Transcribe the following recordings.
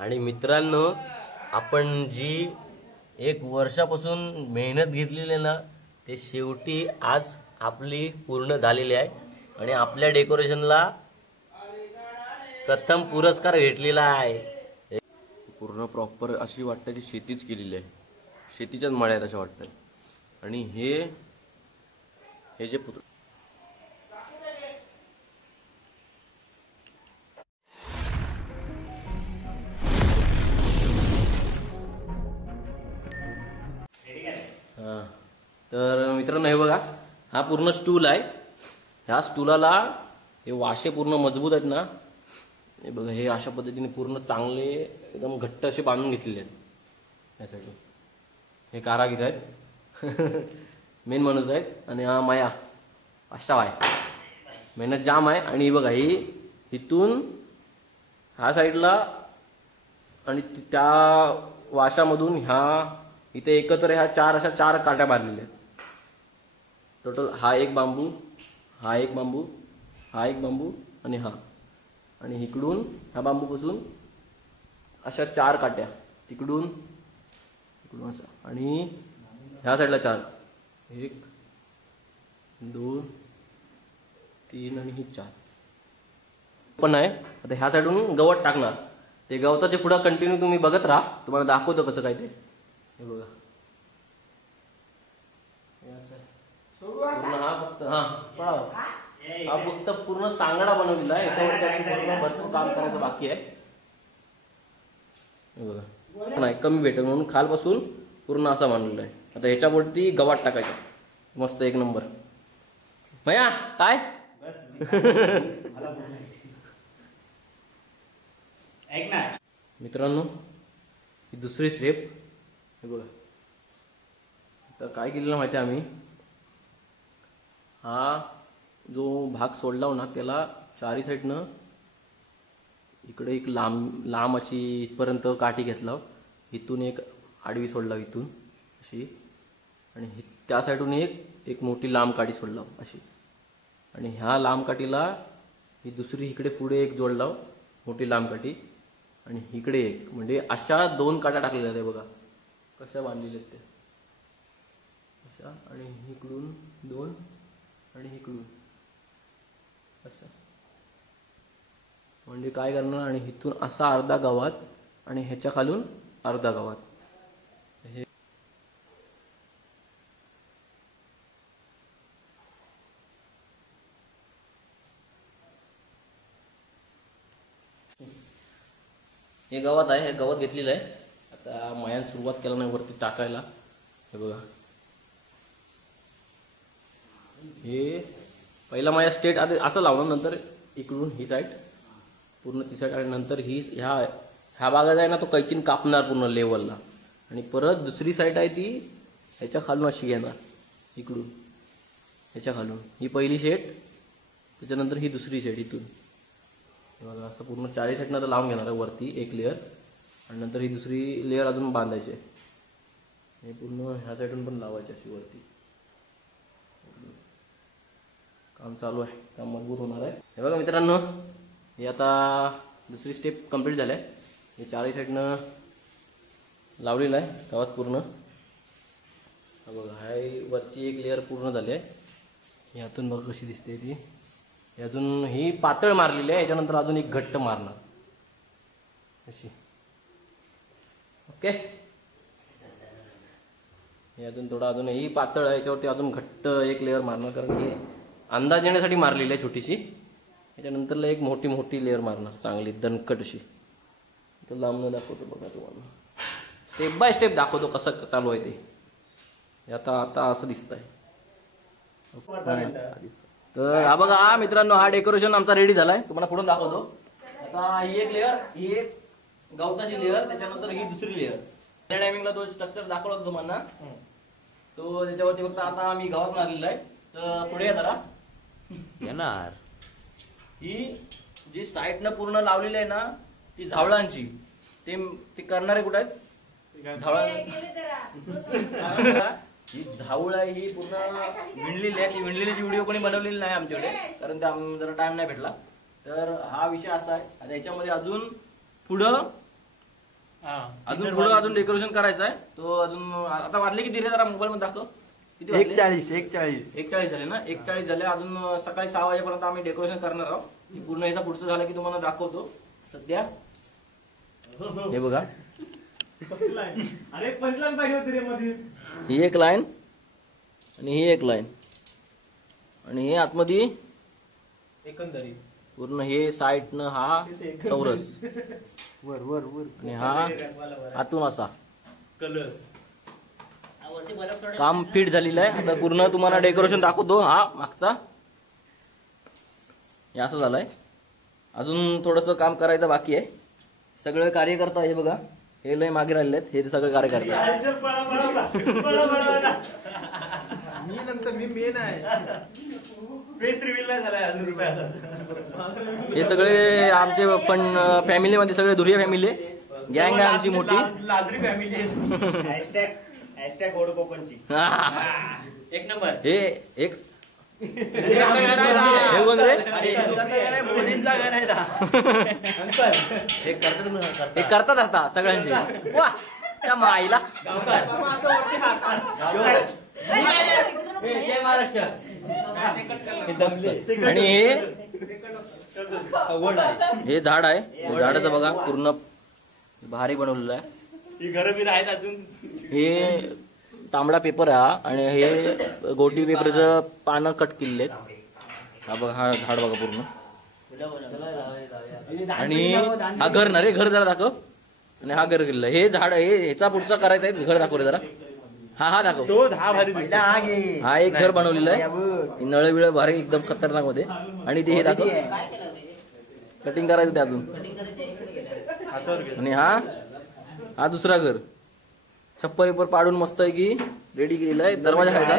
आणि मित्रांनो, आपण जी एक वर्षापासून मेहनत घेतलेली ना, ते शेवटी आज आपली पूर्ण झालेली आहे आणि आपल्या डेकोरेशनला प्रथम पुरस्कार भेटलेला आहे। पूर्ण प्रॉपर अशी वाटतं की शेतीच केलेली आहे, शेतीच्याच मळ्या आहेत अशा वाटतात। आणि हे जे तर मित्रांनो, हे बघा, हा पूर्ण स्टूल आहे। ह्या स्टूलाला हे वाशे पूर्ण मजबूत आहेत ना, हे बघा, हे अशा पद्धतीने पूर्ण चांगले एकदम घट्ट असे बांधून घेतलेले आहेत यासाठी। हे कारागीर आहेत मेन माणूस आहेत। आणि हा माया अशा आहे, मेहनत जाम आहे। आणि हे बघा, ही इथून ह्या साईडला आणि त्या वाशामधून ह्या इथे एकत्र ह्या अशा चार काट्या बांधलेल्या आहेत टोटल। हा एक बांबू, हा एक बांबू, हा एक बांबू आणि हा, आणि इकडून ह्या बांबूपासून अशा 4 काट्या, तिकडून इकडून असा, आणि ह्या साईडला 4, 1 2 3 आणि ही 4 पण आहे। आता ह्या साईडून गवत टाकणार, ते गवताचे पुढं कंटिन्यू तुम्ही बघत राहा, तुम्हाला दाखवतो कसं काय ते। हे बघा, हा फक्त पूर्ण सांगडा बनवलेला आहे, याच्यावरती पूर्ण भरपूर काम करायचं बाकी आहे। हे बघा, नाही कमी भेटेल म्हणून खालपासून पूर्ण असा बांधलेला आहे। आता ह्याच्यावरती गवाट टाकायचा, मस्त एक नंबर। भैया काय मित्रांनो, ही दुसरी स्टेप। हे बघा, आता काय केलेलं माहिती आहे आम्ही, हा जो भाग सोडला हो ना, त्याला चारी साईडनं इकडे एक लांब अशी इथपर्यंत काठी घेतला, इथून एक आडवी सोडला इथून अशी, आणि त्या साईडून एक मोठी लांब काठी सोडला अशी, आणि ह्या लांब काठीला ही दुसरी इकडे पुढे एक जोडला मोठी लांब काठी, आणि इकडे एक, म्हणजे अशा 2 काट्या टाकलेल्या आहेत। बघा कशा बांधलेल्या आहेत त्या अशा, आणि इकडून 2 आणि इकडून असं, म्हणजे काय करणार, आणि इथून असा अर्धा गावात आणि ह्याच्या खालून अर्धा गावात। हे गवत आहे, हे गवत घेतलेलं आहे। आता मायान सुरुवात केला नाही वरती टाकायला। हे बघा, हे पहिला माया स्टेट आधी असं लावणार, नंतर इकडून ही साईड पूर्ण ती साईड, आणि नंतर ही ह्या भागात आहे ना, तो कैचीन कापणार पूर्ण लेवलला, आणि परत दुसरी साईड आहे ती ह्याच्या खालून अशी घेणार, इकडून ह्याच्या खालून ही पहिली शेट, त्याच्यानंतर ही दुसरी शेट इथून। बघा, असं पूर्ण 4 साईडनं लावून घेणार आहे वरती एक लेअर, आणि नंतर ही दुसरी लेअर अजून बांधायची आहे। हे पूर्ण ह्या साईडून पण लावायची अशी वरती। काम चालू आहे, काम मजबूत होणार आहे। हे बघा मित्रांनो, हे आता दुसरी स्टेप कंप्लीट झाली आहे। हे 4 साईडनं लावलेलं आहे गावात पूर्ण। हा बघा, हाय वरची एक लेअर पूर्ण झाली आहे। ह्यातून बघा कशी दिसते ती, अजून ही पातळ मारलेली आहे, याच्यानंतर अजून एक घट्ट मारणार अशी। ओके, हे अजून थोडा, अजून ही पातळ आहे, याच्यावरती अजून घट्ट एक लेअर मारणार, कारण हे अंदाज येण्यासाठी मारलेली आहे छोटीशी। याच्यानंतरला एक मोठी लेअर मारणार चांगली दणकट अशी। तर लांबनं दाखवतो बघा तुम्हाला, स्टेप बाय स्टेप दाखवतो कसं चालू आहे ते। आता असं दिसतंय। तर हा बघा, हा मित्रांनो, हा डेकोरेशन आमचा रेडी झालाय, तुम्हाला पुढून दाखवतो। आता ही एक लेअर, ही एक गवताची लेअर, त्याच्यानंतर ही दुसरी लेअर। त्या टायमिंगला तो स्ट्रक्चर दाखवला तुम्हाला, तो त्याच्यावरती फक्त आता आम्ही गावात मारलेला आहे। तर पुढे या जरा, येणार ही जी साईडनं पूर्ण लावलेली आहे ना, ती झावळांची, ते करणारे कुठे आहेत? झावळा ही झावळ आहे, ही पूर्ण विणलेली आहे। ती विणलेलीची व्हिडिओ कोणी बनवलेली नाही आमच्याकडे, कारण ते जरा टाइम नाही भेटला। तर हा विषय असा आहे। आता याच्यामध्ये अजून पुढं अजून पुढं अजून डेकोरेशन करायचं आहे. तो अजून आता वाजले किती रे, जरा मोबाईल मध्ये दाखव. किती वाजले? 1:40 झाले ना. 1:40 झाले. अजून सकाळी 6 वाजेपर्यंत आम्ही डेकोरेशन करणार आहोत. पूर्ण ह्याचा पुढचं झालं की तुम्हाला दाखवतो. सध्या हे बघा, अरे पंचलाईन पाहिजे होती रे मध्ये. ही एक लाईन आणि ही एक लाईन आणि हे आतमध्ये एकंदरीत पूर्ण हे साईडनं हा चौरस वर आणि हा आतून असा कलर्स. काम फिट झालेलं आहे. आता पूर्ण तुम्हाला डेकोरेशन दाखवतो. हा मागचा हे असं झालंय. अजून थोडंसं काम करायचं बाकी आहे. सगळे कार्यकर्ता हे बघा, हे लय मागे राहिले आहेत. हे सगळे कार्यकर्ता मी नंतर मी मेन आहे. फेस रिव्हील नाही झालाय अजून रुपयाचा. हे सगळे आमचे पण फॅमिलीमध्ये सगळे धुरिया फॅमिली आहे. गँग आहे आमची मोठी. लाजरी फॅमिली. हॅशटॅग ओढ कोकणची. एक नंबर. हे एक हे कोण रे? मोदींचा घर आहे हे करतात आता सगळ्यांचे. वा त्या माईला आणि हे झाड आहे. हे झाडाचं बघा पूर्ण भारी बनवलेलं आहे. ही घरं बी आहेत अजून. हे तांबडा पेपर आहे आणि हे गोटी पेपरचं पानं कट केलेले आहेत. हा बघा, हा झाड बघा पूर्ण. आणि हा घर ना रे, घर जरा दाखव. आणि हा घर केलेलं. हे झाड हे ह्याचा पुढचा करायचा आहे. घर दाखव रे जरा. हा दाखव. तो 10 भारी. हा एक घर बनवलेलं आहे. नळ बिळ भारी एकदम खतरनाक मध्ये. आणि ते हे दाखव, कटिंग करायचं ते अजून. आणि हा दुसरा घर छप्पर विप्पर पाडून मस्त आहे की रेडी केलेला आहे. दरवाजा खायचा.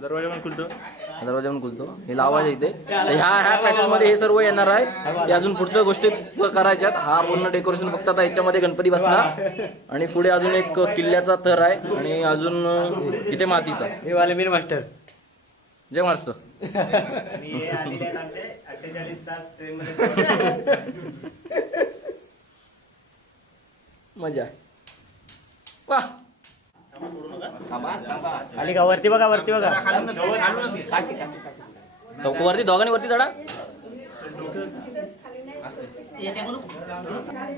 दरवाजा पण खुलतो. दरवाजा पण खुलतो. हे लावायचं इथे. ह्या पॅसेज मध्ये हे सर्व येणार आहे. ते अजून पुढच्या गोष्टी करायच्यात. हा पूर्ण डेकोरेशन फक्त आता याच्यामध्ये गणपती बसणार. आणि पुढे अजून एक किल्ल्याचा थर आहे. आणि अजून इथे मातीचा. हे वाले मीर मास्टर. जय महाराष्ट्र. आणि हे आलेले आहेत आमचे 48 तास ट्रेन मध्ये. मजा आहे. वा आली का? वरती बघा, वरती बघा. वरती दोघांनी वरती चढा.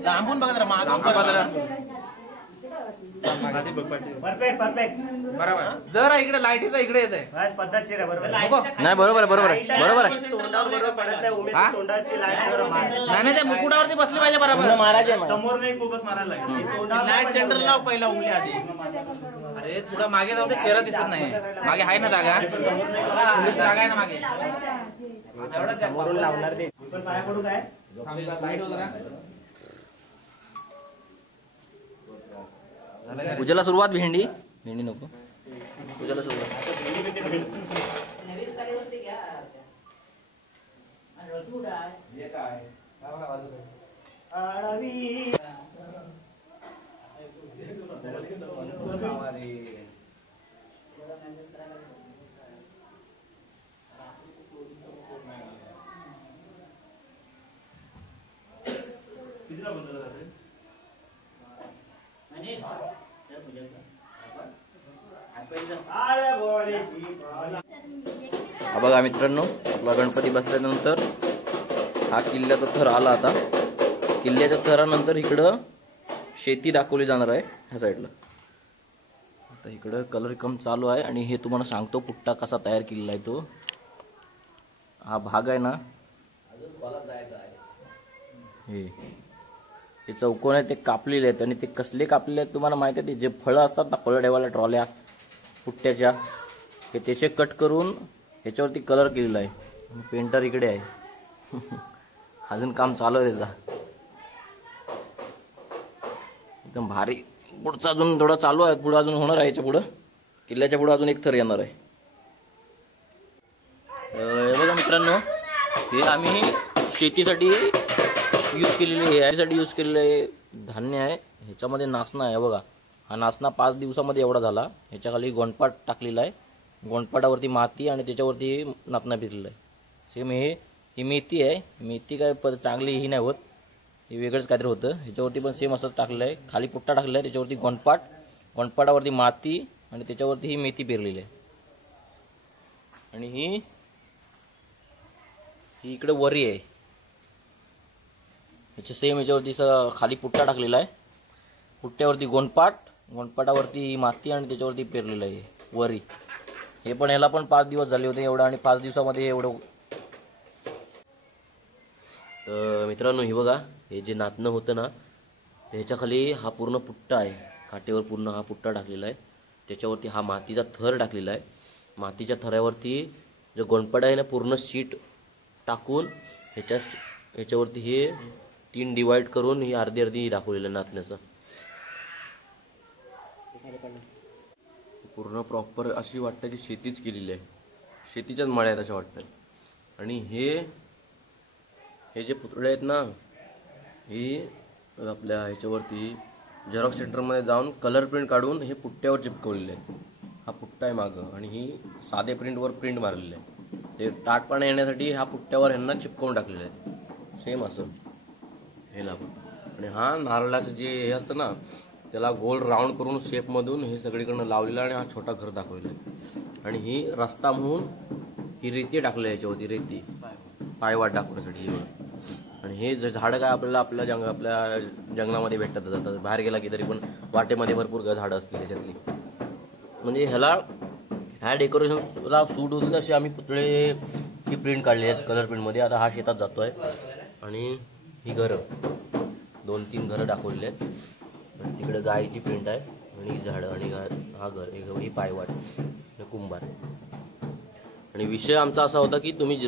लांबून बघा जरा, मागून बघा जरा. Perfect perfect. बरोबर. जरा इकडे लाईटीचा इकडे येत आहे. पद्धतशीर आहे. बरोबर नाही बरोबर आहे, बरोबर आहे, बरोबर आहे. तोंडावर बरोबर पडत आहे. उमेश तोंडाची लाईट नाही त्या मुकुटावरती बसली पाहिजे बरोबर. महाराज आहे. समोर नाही फोकस मारायला लागेल. लाईट सेंटर लाव पहिला उंगली आधी. अरे थोडा मागे जाऊ दे, चेहरा दिसत नाही. मागे आहे ना जागा. जागा आहे ना मागे. समोरून लावणार ते. पण पाया पडू काय? पूजेला सुरुवात. भेंडी नको. पूजेला सुरुवात. हा बघा मित्रांनो, आपला गणपती बसल्यानंतर हा किल्ल्याचा थर आला. आता किल्ल्याच्या थरानंतर इकडं शेती दाखवली जाणार आहे ह्या साईडला. आता इकडं कलर कम चालू आहे. आणि हे तुम्हाला सांगतो पुट्टा कसा तयार केलेला आहे तो. हा भाग आहे ना, हे चौकोन आहे, ते कापलेले आहेत. आणि ते कसले कापलेले आहेत तुम्हाला माहिती आहे. ते जे फळं असतात ना, फळं ठेवायला ट्रॉल्या पुट्ट्याच्या, ते त्याचे कट करून ह्याच्यावरती कलर केलेला आहे. पेंटर इकडे आहे. अजून काम चालू आहे त्याचा. एकदम भारी. पुढचं अजून थोडं चालू आहे. पुढं अजून होणार आहे. याच्या पुढं किल्ल्याच्या पुढं अजून एक थर येणार आहे. हे बघा मित्रांनो, हे आम्ही शेतीसाठी यूज केलेले, यासाठी यूज केलेले धान्य आहे. ह्याच्यामध्ये नाचणं आहे बघा. हा नाचणा 5 दिवसामध्ये एवढा झाला. ह्याच्या खाली गोंडपाट टाकलेला आहे. गोंडपाटावरती माती आणि त्याच्यावरती नाचणा फिरलेला आहे. सेम हे ही मेथी आहे. मेथी काय चांगली ही नाही होत, हे वेगळंच काहीतरी होतं. ह्याच्यावरती पण सेम असंच टाकलं आहे. खाली पुट्टा टाकलेला आहे, त्याच्यावरती गोंडपाटावरती माती आणि त्याच्यावरती ही मेथी पेरलेली आहे. आणि ही इकडे वरी आहे. ह्याच्या सेम ह्याच्यावरती खाली पुट्टा टाकलेला आहे. पुट्ट्यावरती गोंडपाटावरती माती आणि त्याच्यावरती पेरलेलं आहे वरी. हे पण ह्याला पण 5 दिवस झाले होते एवढं, आणि 5 दिवसामध्ये एवढं. तर मित्रांनो हे बघा, हे जे नातनं होतं ना, त्याच्या खाली हा पूर्ण पुट्टा आहे. काटेवर पूर्ण हा पुट्टा टाकलेला आहे. त्याच्यावरती हा मातीचा थर टाकलेला आहे. मातीच्या थरावरती जो गोंडपाट आहे ना, पूर्ण शीट टाकून ह्याच्यावरती हे 3 डिवाइड करून ही अर्धी दाखवलेलं नातण्याचं. पूर्ण प्रॉपर अशी वाटतं की शेतीच केलेली आहे, शेतीच्याच मळ्या आहेत अशा वाटतात. आणि हे जे पुतळे आहेत ना, ही आपल्या ह्याच्यावरती झेरॉक्स सेंटरमध्ये जाऊन कलर प्रिंट काढून हे पुट्ट्यावर चिपकवलेले आहेत. हा पुट्टा आहे मागं, आणि ही साधे प्रिंटवर प्रिंट मारलेली आहे. ते टाटपणा येण्यासाठी हा पुट्ट्यावर ह्यांना चिपकवून टाकलेलं आहे, सेम असं हे लागून. आणि हा नारळाचं जे हे असतं ना, त्याला गोल राऊंड करून शेपमधून हे सगळीकडनं लावलेलं आहे. आणि हा छोटा घर दाखवलेला आहे. आणि ही रस्ता म्हणून ही रेती टाकली आहे याच्यावरती, रेती पायवाट दाखवण्यासाठी. आणि हे झाडं काय आपल्या जंगलामध्ये भेटतात जातात, बाहेर गेला की तरी पण वाटेमध्ये भरपूर झाडं असतील त्याच्यातली. म्हणजे ह्या डेकोरेशनला सूट होतील असे आम्ही पुतळेची प्रिंट काढली आहेत कलर प्रिंटमध्ये. आता हा शेतात जातो आहे. आणि ही घरं 2-3 घरं दाखवलेली आहेत. आणि तिकडे गायीची प्रिंट आहे, आणि झाडं, आणि हा घर, ही पायवाट, कुंभार. आणि विषय आमचा असा होता की तुम्ही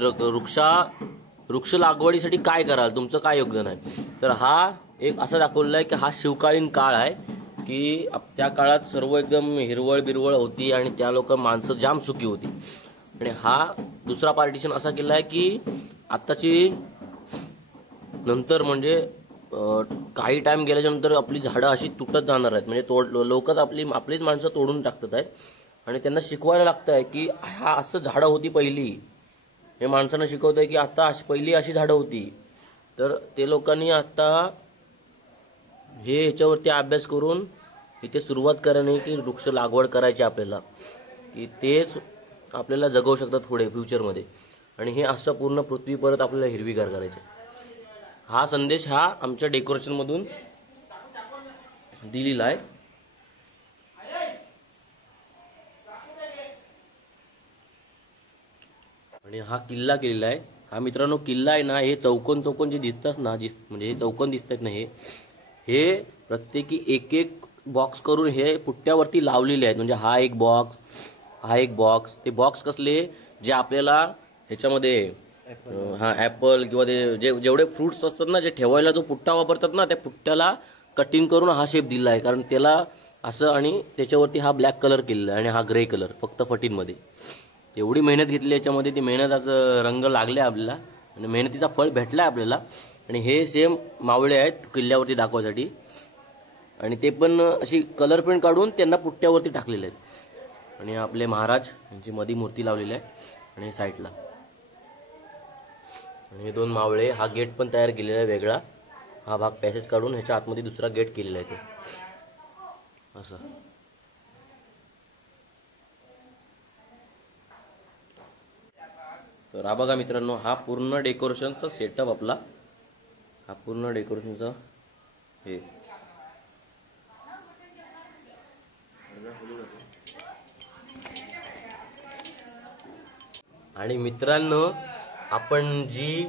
वृक्ष लागवडीसाठी काय कराल, तुमचं काय योगदान आहे. तर हा एक असं दाखवलेलं आहे की हा शिवकालीन काळ आहे, की त्या काळात सर्व एकदम हिरवळ बिरवळ होती आणि त्या माणसं जाम सुखी होती. आणि हा दुसरा पार्टिशन असा केला आहे की आत्ताची नंतर म्हणजे काही टाइम गेल्याच्या नंतर आपली झाडं अशी तुटत जाणार आहेत. म्हणजे लोकच आपलीच माणसं तोडून टाकतात आहेत. आणि त्यांना शिकवायला लागतं आहे की हा असं झाडं होती पहिली. हे माणसांना शिकवत आहे की आता पहिली अशी झाडं होती. तर ते लोकांनी आता हे ह्याच्यावरती अभ्यास करून इथे सुरुवात करायला की वृक्ष लागवड करायची आपल्याला, की तेच आपल्याला जगवू शकतात पुढे फ्युचरमध्ये. आणि हे असं पूर्ण पृथ्वी परत आपल्याला हिरवीगार करायचे. हा संदेश हा आमच्या डेकोरेशनमधून दिलेला आहे. आणि हा किल्ला केलेला आहे. हा मित्रांनो किल्ला आहे ना, हे चौकोन जे दिसतात ना, म्हणजे हे चौकोन दिसतात ना, हे प्रत्येकी एक बॉक्स करून हे पुट्ट्यावरती लावलेले आहेत. म्हणजे हा एक बॉक्स, ते बॉक्स कसले, जे आपल्याला ह्याच्यामध्ये ॲपल किंवा ते जेवढे फ्रुट्स असतात ना, जे ठेवायला जो पुट्टा वापरतात ना, त्या पुट्ट्याला कटिंग करून हा शेप दिला आहे. कारण त्याला असं, आणि त्याच्यावरती हा ब्लॅक कलर केलेला आहे आणि हा ग्रे कलर फक्त 14मध्ये. एवढी मेहनत घेतली याच्यामध्ये, ती मेहनताचं रंग लागले आपल्याला आणि मेहनतीचा फळ भेटला आहे आपल्याला. आणि हे सेम मावळे आहेत किल्ल्यावरती दाखवायसाठी. आणि ते पण अशी कलर प्रिंट काढून त्यांना पुट्ट्यावरती टाकलेले आहेत. आणि आपले महाराज यांची मध्ये मूर्ती लावलेली आहे. आणि साईडला आणि हे 2 मावळे. हा गेट पण तयार केलेला आहे वेगळा. हा भाग पॅसेज काढून ह्याच्या आतमध्ये दुसरा गेट केलेला आहे तो असं. तर हा बघा मित्रांनो, हा पूर्ण डेकोरेशनचा सेटअप आपला. हा पूर्ण डेकोरेशनचा हे. आणि मित्रांनो, आपण जी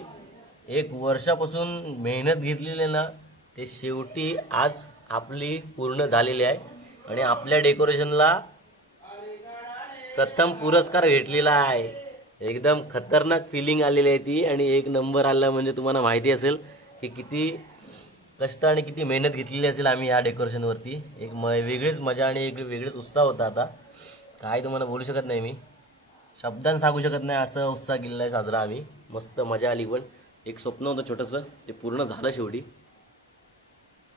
1 वर्षापासून मेहनत घेतलेली ना, ते शेवटी आज आपली पूर्ण झालेली आहे. आणि आपल्या डेकोरेशनला प्रथम पुरस्कार भेटलेला आहे. एकदम खतरनाक फिलिंग आलेली आहे ती. आणि 1 नंबर आला म्हणजे तुम्हाला माहिती असेल की किती कष्ट आणि किती मेहनत घेतलेली असेल आम्ही या डेकोरेशनवरती. एक वेगळीच मजा आणि एक वेगळीच उत्साह होता. आता काय तुम्हाला बोलू शकत नाही, मी शब्दांत सांगू शकत नाही, असं उत्साह केलेला आहे साजरा आम्ही. मस्त मजा आली. पण एक स्वप्न होतं छोटंसं, ते पूर्ण झालं शेवटी.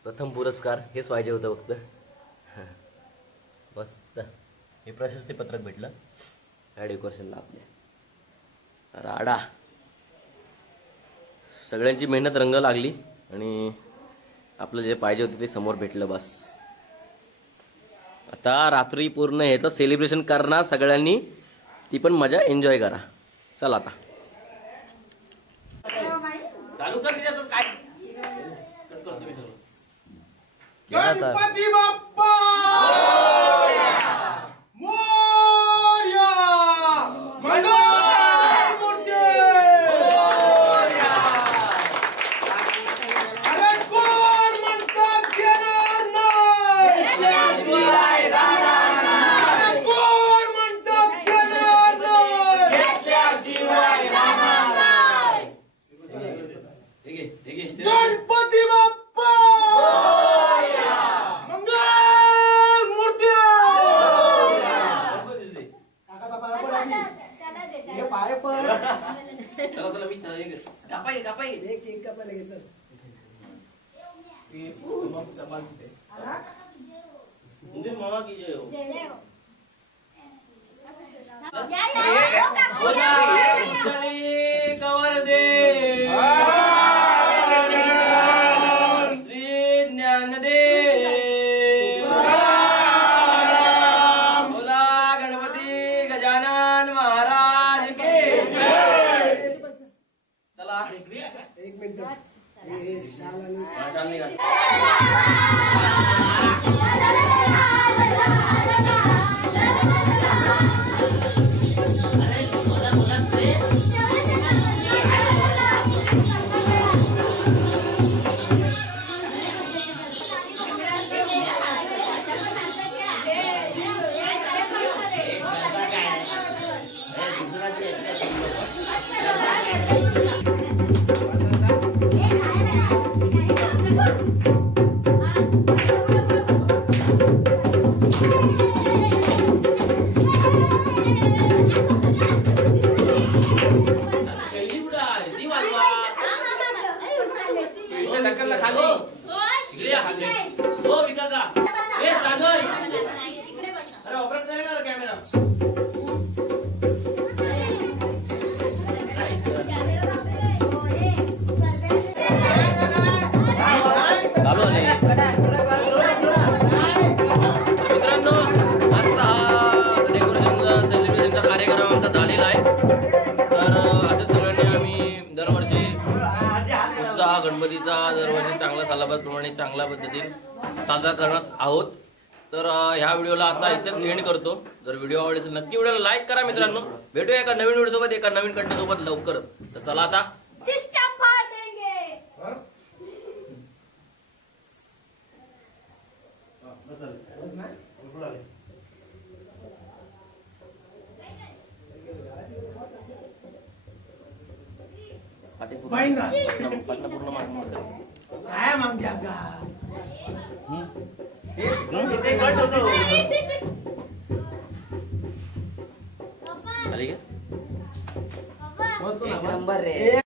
प्रथम पुरस्कार हेच पाहिजे होतं फक्त. मस्त हे प्रशस्तीपत्रक भेटलं या डेकोरेशनला आपल्या. राडा. सगळ्यांची मेहनत रंग लागली आणि आपलं जे पाहिजे होतं ते समोर भेटलं. बस आता रात्री पूर्ण ह्याचं सेलिब्रेशन करणार सगळ्यांनी, ती पण मजा एन्जॉय करा. चला आता चालू कर त्याचं काय गणपती बाप्पा मोरया. मंगल मूर्ती. अरे कोण म्हणतात देणार नाही. अरे कोण म्हणतात देणार नाही. गणपती बाप्पा मंगल मूर्ती. पाय पण चला चला मी कापाई कापाई एक कापायला घ्यायचं. मामा की जय हो. कवर दे श्री ज्ञानदेव. बोला गणपती गजानन महाराज के. चला एक मिनिट. शाल निघा. मित्रांनो आजचा हा डेकोरेशनचा सेलिब्रेशनचा कार्यक्रम आमचा झालेला आहे. तर अशा सगळ्यांनी आम्ही दरवर्षी उत्साह गणपतीचा दरवर्षी चांगला सालाबादप्रमाणे चांगल्या पद्धतीने साजरा करत आहोत. तर ह्या व्हिडिओला आता इथेच एंड करतो. जर व्हिडिओ आवडला असेल नक्की व्हिडिओला लाईक करा मित्रांनो. भेटूया एका नवीन व्हिडिओ सोबत एका नवीन कंटेंट सोबत लवकरच. तर चला आता सिस्टम फाड़ देंगे. पाठी महिंद्रा. पूर्ण मागणी करा. काय मागण्या का. झाली का? पापा एक नंबर रे.